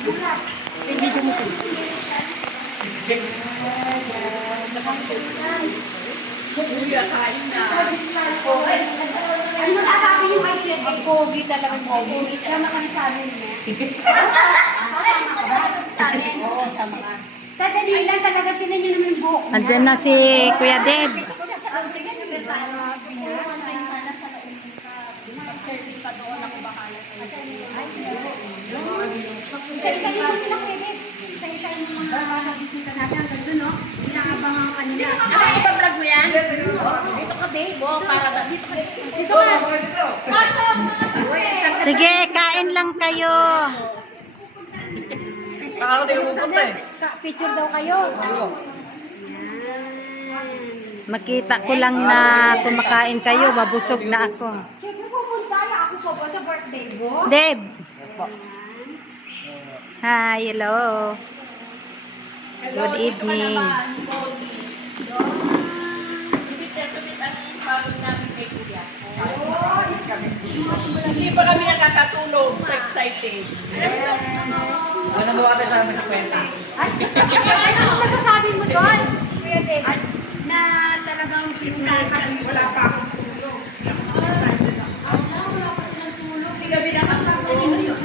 Video mo sila. Kuya, kain na. Ano masasabi yung idea? Ang pogi talaga yung pogi. Sama ka na sa amin niya. Sama ka ba? Sa amin? Oo, sama ka. Sa dalilan talaga, tinan nyo naman yung buhok niya. Andyan na si Kuya Deb. Isa-isa nyo po sila, Kuya Deb. Isa-isa yung mga bisita natin. Hanggang doon, no? Inaabangan ka nila. Ano, ipa-vlog mo yan? Dito ka, babe. Para dito ka. Dito ka. Pasok, mga sute. Sige, kain lang kayo. Ako tayo pupunta eh. Picture daw kayo. Makita ko lang na kumakain kayo, mabusog na ako. Siyempre pupunta. Ako po ba sa birthday mo? Deb. Hi, hello. Good evening. Hindi pa kami nakakatulog sa exciting. Ano mo ka sa si Kwenta? Ay, ano masasabi mo doon? Kuya Dave, na talagang pinuntahan ka wala pa akong tulog. Wala pa silang tulog. Hindi kami nakakatulog.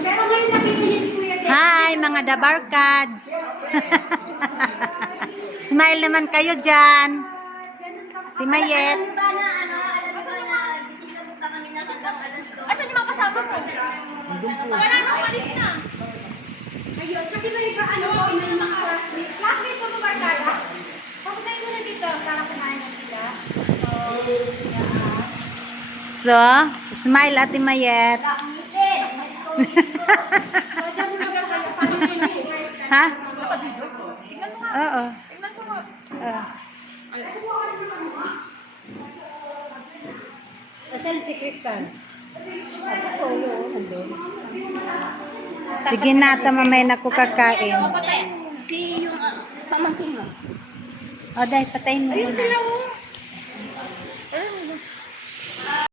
Pero ngayon nakita niyo si Kuya Dave. Hi, mga dabarkads. Smile naman kayo dyan. Timayet. Asan yung mga kasama ko? Wala na, umalis na. Ayun, kasi may iba, ano po, yung mga classmate. Classmate po mo, Barkada? Papuntayin mo na dito para kumain na sila. So, smile at Timayet. Wala akong ngiti. So, dyan mo na kayo. Paano mo yung superstar? Ha? Tingnan mo nga. Oo. Tingnan mo nga. Asan si Crystal? Sige na, mamaya na ako kakain. Si yung pamangkin mo. O, dahil patayin mo muna.